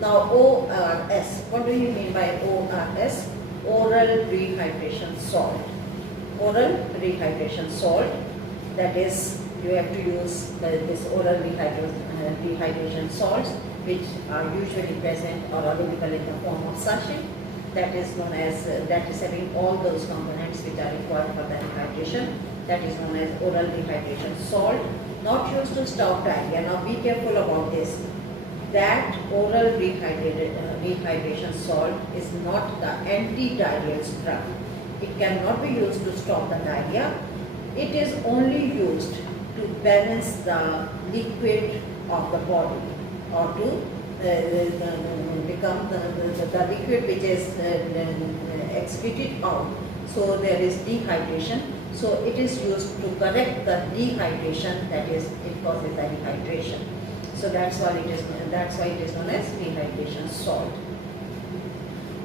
Now ORS, what do you mean by ORS? Oral rehydration salt. Oral rehydration salt, that is, you have to use this oral rehydration salts, which are usually present or available in the form of sachet. That is known as, that is having all those components which are required for the rehydration. That is known as oral rehydration salt, not used to stop diarrhea. Now be careful about this. That oral rehydration salt is not the anti-diarrheal drug. It cannot be used to stop the diarrhea. It is only used to balance the liquid of the body, or to become the liquid which is excreted out. So there is dehydration. So it is used to correct the dehydration, that is, it causes the dehydration. So that's why it is known as rehydration salt.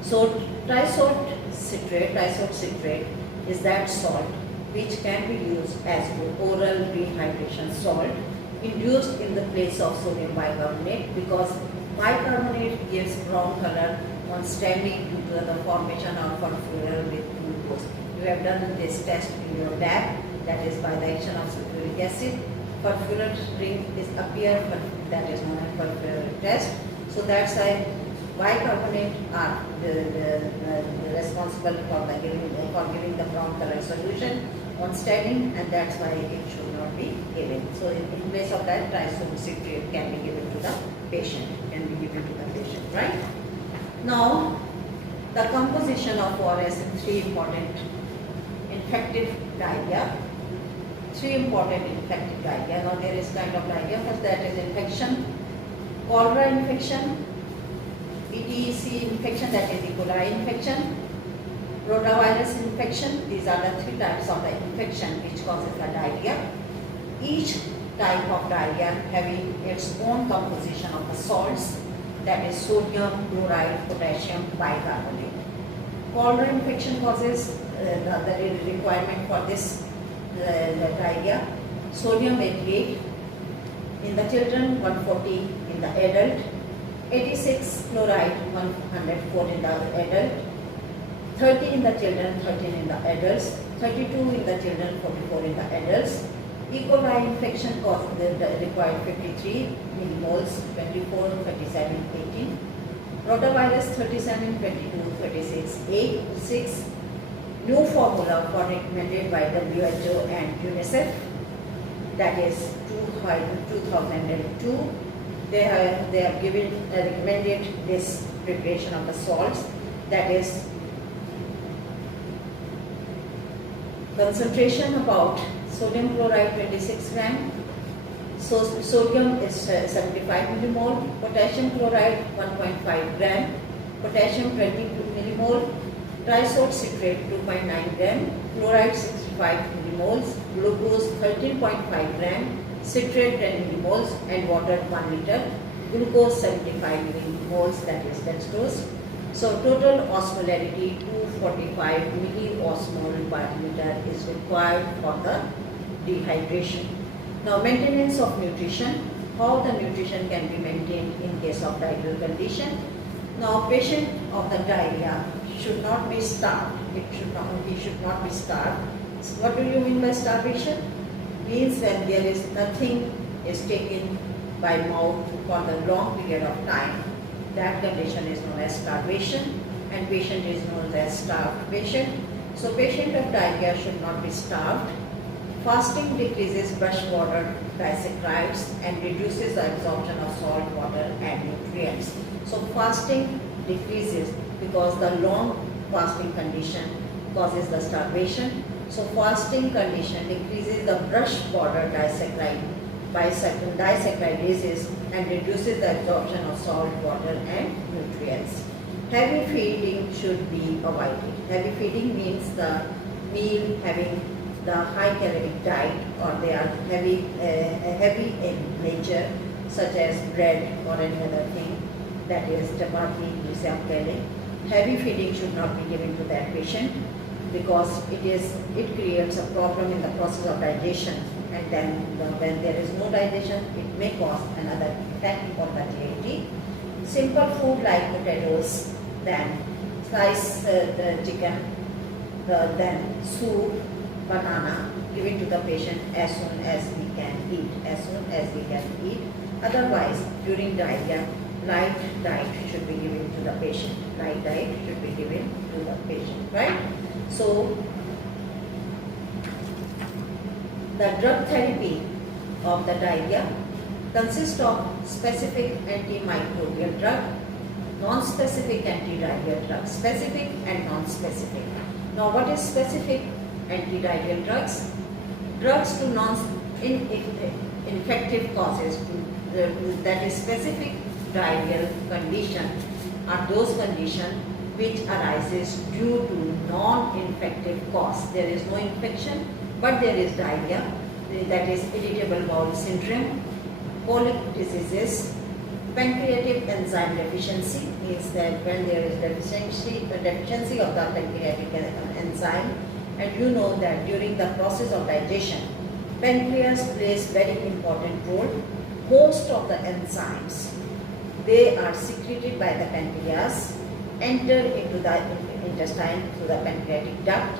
So tisot citrate is that salt which can be used as oral rehydration salt, induced in the place of sodium bicarbonate, because bicarbonate gives brown color on standing due to the formation of furfural with glucose. You have done this test in your lab, that is by the action of sulfuric acid. Furfural ring is appear, that is known as furfural test. So that's why bicarbonate are responsible for giving the brown color solution on standing, and that's why it should not be given. So in place of that, tisot citrate can be given to the patient, right? Now, the composition of ORS in three important infective diarrhea. Now there is kind of diarrhea. First, that is infection, cholera infection, ETEC infection, that is E. coli infection, rotavirus infection. These are the three types of the infection which causes the diarrhea. Each type of diarrhea having its own composition of the salts, that is sodium, chloride, potassium, bicarbonate. Cholera infection causes the requirement for this diarrhea. Sodium 88 in the children, 140 in the adult, 86 chloride, 104 in the adult, 30 in the children, 13 in the adults, 32 in the children, 44 in the adults. E. coli infection causes the required 53 millimoles, 24, 37, 18. Rotavirus 37, 22, 36, 8, 6. New formula for recommended by WHO and UNICEF, that is 2002. They have recommended this preparation of the salts, that is concentration about sodium chloride 26 gram, so sodium is 75 millimole, potassium chloride 1.5 gram, potassium 20 millimole, tisot citrate 2.9 gram, chloride 65 millimoles, glucose 13.5 gram, citrate 10 millimoles, and water 1 liter, glucose 75 millimoles, that is dextrose. So total osmolarity 245 milliosmol per liter is required for the dehydration. Now, maintenance of nutrition. How the nutrition can be maintained in case of diarrheal condition. Now, patient of the diarrhea should not be starved. He should not be starved. So what do you mean by starvation? Means when there is nothing is taken by mouth for the long period of time. That condition is known as starvation, and patient is known as starved patient. So patient of diarrhea should not be starved. Fasting decreases brush water disaccharides and reduces the absorption of salt, water and nutrients. So fasting decreases because the long fasting condition causes the starvation. So fasting condition decreases the brush border disaccharide disaccharidases and reduces the absorption of salt, water and nutrients. Heavy feeding should be avoided. Heavy feeding means the meal having the high caloric diet, or they are heavy in nature, such as bread or any other thing, that is chapati, heavy feeding should not be given to that patient, because it creates a problem in the process of digestion, and then when there is no digestion, it may cause another effect on the GIT. simple food like potatoes, then sliced the chicken, then soup, banana, given to the patient as soon as we can eat. Otherwise, during diarrhea, light diet should be given to the patient. Right? So, the drug therapy of the diarrhea consists of specific antimicrobial drug, non-specific antidiarrheal drugs, specific and non-specific. Now, what is specific antidiarrheal drugs? Drugs to non-infective causes, that is specific diarrheal condition, are those conditions which arises due to non-infective cause. There is no infection, but there is diarrhea, that is irritable bowel syndrome, colic diseases, pancreatic enzyme deficiency, means that when there is deficiency of the pancreatic enzyme, and you know that during the process of digestion, pancreas plays very important role. Most of the enzymes, they are secreted by the pancreas, enter into the intestine through the pancreatic duct,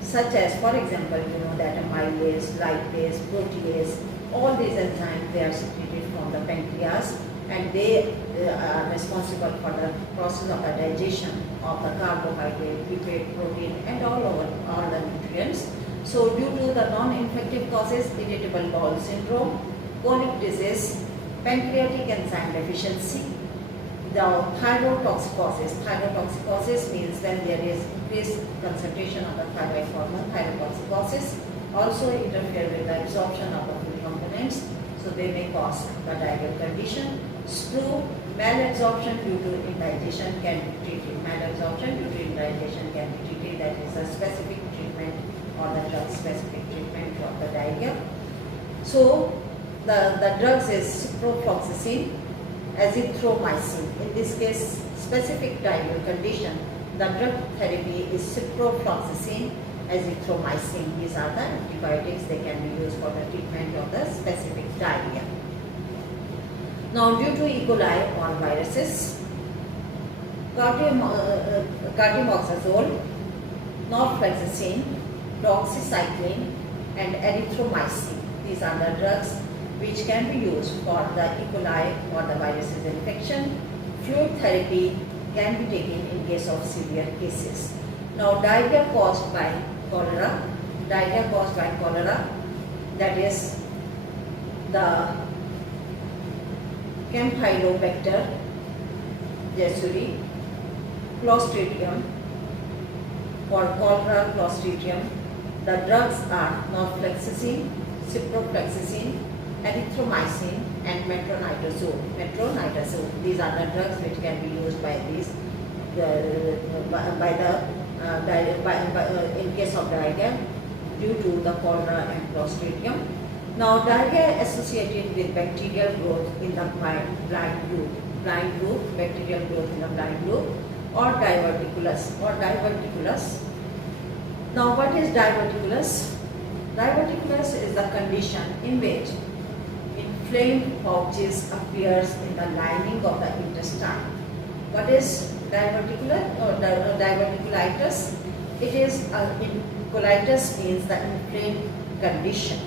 such as, for example, you know that amylase, lipase, protease, all these enzymes, they are secreted from the pancreas, and they are responsible for the process of the digestion of the carbohydrate, lipid, protein, and all the nutrients. So due to the non-infective causes, irritable bowel syndrome, colic disease, pancreatic enzyme deficiency, the thyrotoxicosis means when there is increased concentration of the thyroid hormone, thyrotoxicosis, also interfere with the absorption of the food components, so they may cause the diarrheal condition. Stool, malabsorption due to indigestion can be treated. Malabsorption due to indigestion can be treated, that is a specific treatment or the drug specific treatment for the diarrhea. So the drugs is ciprofloxacin, azithromycin. In this case, specific diarrheal condition, the drug therapy is ciprofloxacin, azithromycin. These are the antibiotics, they can be used for the treatment of the specific diarrhea. Now, due to E. coli or viruses, cardiomoxazole, norfloxacin, doxycycline, and erythromycin. These are the drugs which can be used for the E. coli or the viruses infection. Fluid therapy can be taken in case of severe cases. Now, diarrhea caused by cholera, that is the Campylobacter jejuni, Clostridium. For cholera, Clostridium, the drugs are norfloxacin, ciprofloxacin, erythromycin, and metronidazole. These are the drugs which can be used by these in case of diarrhea due to the cholera and Clostridium. Now, diarrhea associated with bacterial growth in the blind loop, bacterial growth in the blind loop, or diverticulus. Now, what is diverticulus? Diverticulus is the condition in which inflamed pouches appears in the lining of the intestine. What is diverticular or diverticulitis? It is colitis means the inflamed condition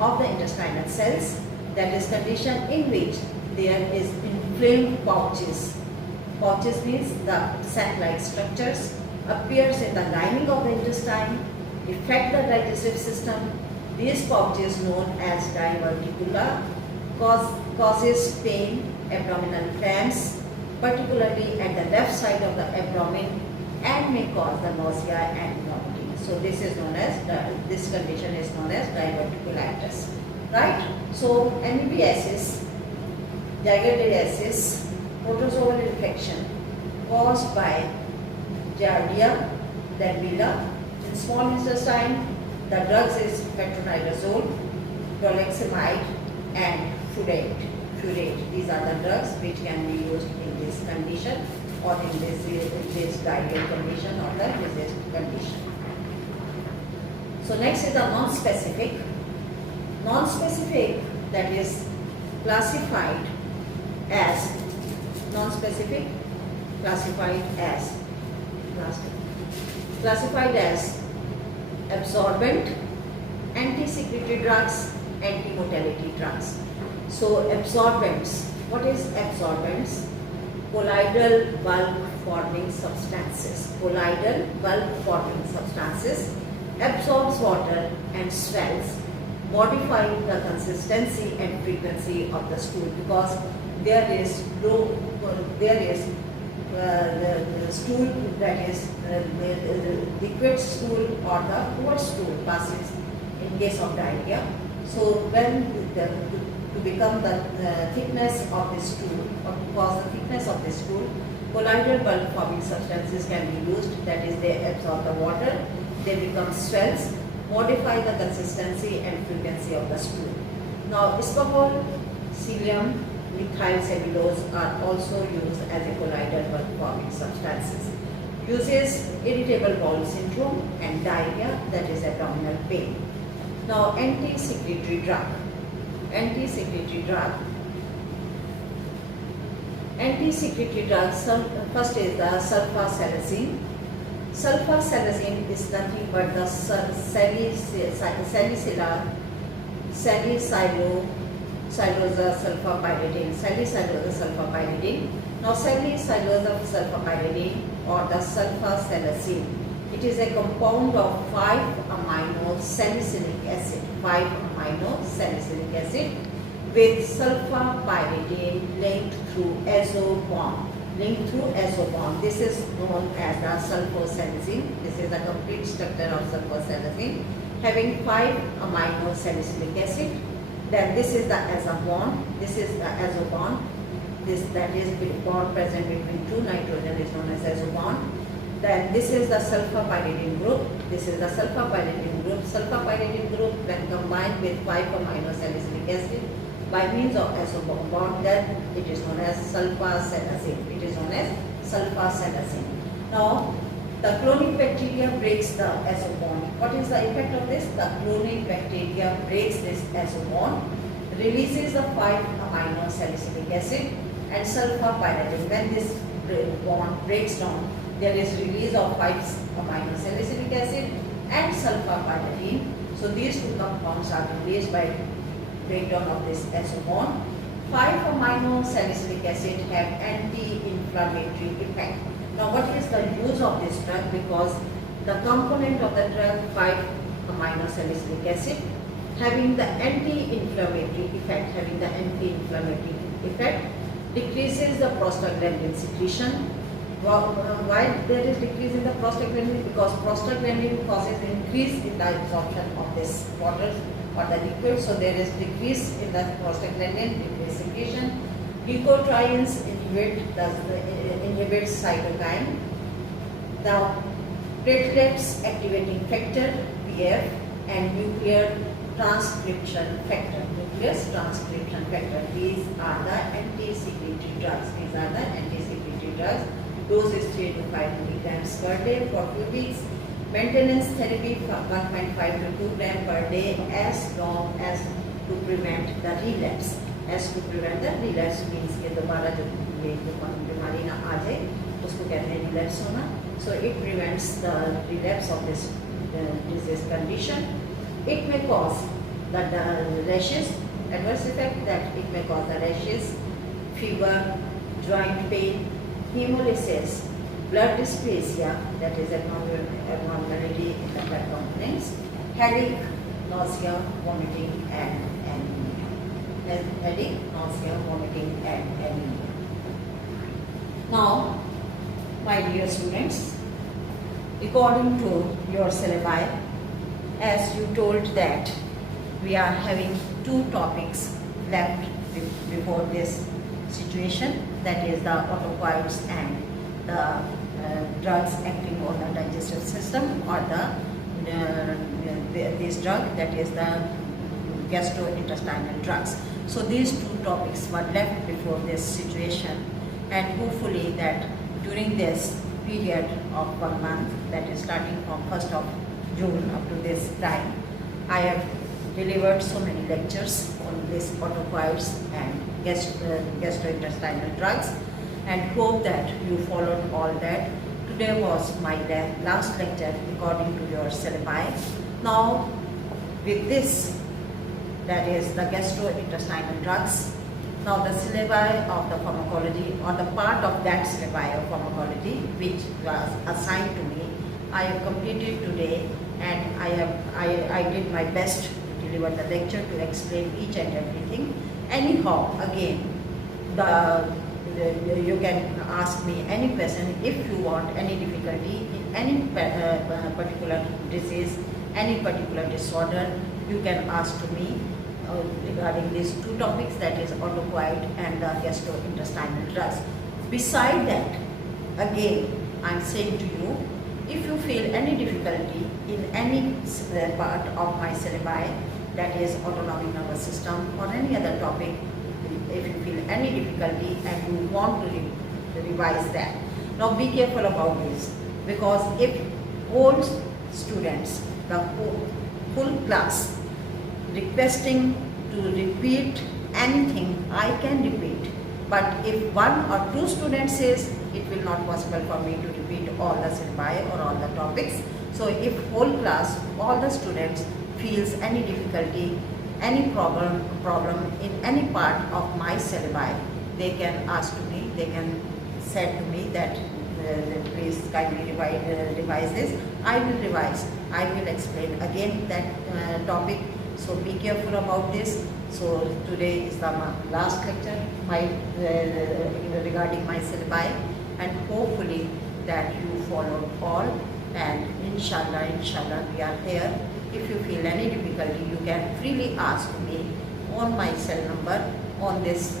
of the intestinal cells, that is condition in which there is inflamed pouches. Pouches means the sac-like structures appears in the lining of the intestine, affect the digestive system. These pouches known as diverticula causes pain, abdominal cramps, particularly at the left side of the abdomen, and may cause the nausea and vomiting. So this is known as this condition is known as diverticulitis, right? So amoebiasis, gargantiasis, protozoal infection caused by Giardia, Dambila. In small intestine, the drugs is metronidazole, prolexamide, and furet. These are the drugs which can be used in this condition or in this diarrheal condition or the disease condition. So next is the non-specific. Non-specific, that is classified as Non-specific, classified as absorbent, anti-secretory drugs, anti-motility drugs. So absorbents, what is absorbents? Colloidal bulk forming substances. Colloidal bulk forming substances absorbs water and swells, modifying the consistency and frequency of the stool, because there is the stool, that is the liquid stool or the poor stool passes in case of diarrhea. So when to become the thickness of the stool, or to cause the thickness of the stool, colloidal bulk forming substances can be used, that is they absorb the water, they become swells, modify the consistency and frequency of the stool. Now ispapol, psyllium, methyl cellulose are also used as a colloidal bulk forming substances. Uses irritable bowel syndrome and diarrhea, that is abdominal pain. Now anti-secretory drug. Anti-secretory drugs, first is the sulfasalazine. Sulfasalazine is nothing but the salicylic sulfapyridine. Now salicylic sulfapyridine or the sulfasalazine, it is a compound of 5-amino salicylic acid, 5-amino salicylic acid with sulfapyridine linked through azo bond. This is known as the sulfosalazine. This is the complete structure of sulfosalazine, having 5-amino salicylic acid. Then this is the azo bond. This is the azo bond. That is bond present between two nitrogen is known as azo bond. Then this is the sulfapyridine group. This is the sulfapyridine group. Sulfapyridine group when combined with 5-amino salicylic acid by means of azo bond, then it is known as sulfasalazine. Now the clonic bacteria breaks the azo bond. What is the effect of this? The clonic bacteria breaks this azo bond, releases the 5-amino salicylic acid and sulfapyridine. When this bond breaks down, there is release of 5-amino salicylic acid and sulfapyridine. So these two compounds are released by breakdown of this azo bond. 5-amino salicylic acid have anti-inflammatory effect. Now what is the use of this drug? Because the component of the drug 5-amino salicylic acid having the anti-inflammatory effect, decreases the prostaglandin secretion. Why there is decrease in the prostaglandin? Because prostaglandin causes increase in the absorption of this water or the liquid. So there is decrease in the prostaglandin, decrease secretion. Leukotrienes inhibits cytokine. Now platelets activating factor PF and nuclear transcription factor. These are the anti-secretory drugs. Dose is 3 to 5 milligrams per day for 2 weeks. Maintenance therapy from 1.5 to 2 grams per day as long as to prevent the relapse. Means कि दोबारा जब ये बीमारी ना आ जाए उसको कहते हैं relapse होना. So it prevents the relapse of this disease condition. It may cause the rashes, adverse effect that it may cause the rashes, fever, joint pain, hemolysis, blood dysplasia, that is abnormality in the blood components, headache, nausea, vomiting and anemia. Now, my dear students, according to your syllabi, as you told that we are having 2 topics left before this situation, that is the autocoids and the drugs acting on the digestive system, or this drug, that is the gastrointestinal drugs. So these 2 topics were left before this situation, and hopefully that during this period of 1 month, that is starting from 1st of June up to this time, I have delivered so many lectures on this autocoids and gastrointestinal drugs. and hope that you followed all that. Today was my last lecture according to your syllabi. Now with this, that is the gastrointestinal drugs. Now the syllabi of the pharmacology, or the part of that syllabi of pharmacology which was assigned to me, I have completed today, and I did my best to deliver the lecture to explain each and everything. Anyhow, again, you can ask me any question if you want any difficulty in any particular disease, any particular disorder. You can ask to me regarding these two topics, that is autocoid and the gastrointestinal drugs. Beside that, again, I am saying to you, if you feel any difficulty in any part of my syllabi, that is autonomic nervous system or any other topic, if you feel any difficulty and you want to revise that. Now be careful about this, because if old students, the full class, requesting to repeat anything, I can repeat. But if one or two students says, it will not possible for me to repeat all the syllabi or all the topics. So if whole class, all the students feels any difficulty, any problem in any part of my syllabi, they can ask to me, they can say to me that please kindly revise this. I will revise, I will explain again that topic. So be careful about this. So today is the last lecture regarding my syllabi, and hopefully that you followed all, and inshallah we are here. If you feel any difficulty, you can freely ask me on my cell number, on this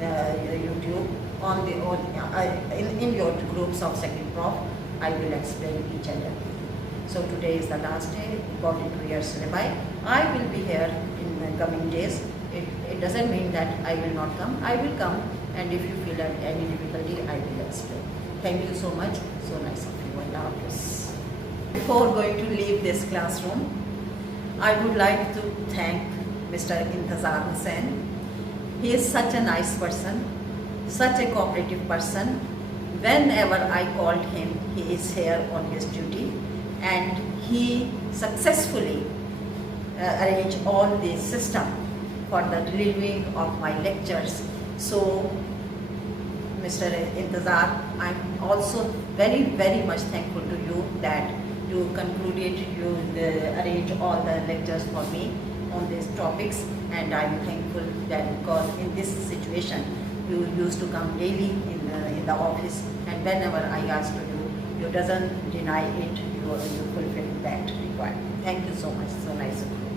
YouTube, in your groups of second Prof. I will explain each and everything. So today is the last day according to your syllabi. I will be here in the coming days. It doesn't mean that I will not come. I will come, and if you feel any difficulty, I will explain. Thank you so much. So nice of you. Allah Hafiz. Before going to leave this classroom, I would like to thank Mr. Intazar Hussain. He is such a nice person, such a cooperative person. Whenever I called him, he is here on his duty, and he successfully arranged all the system for the delivering of my lectures. So Mr. Intazar, I am also very much thankful to you that you concluded, you arranged all the lectures for me on these topics, and I am thankful that because in this situation you used to come daily in the office, and whenever I asked you doesn't deny it, you fulfill that requirement. Thank you so much. So nice of you.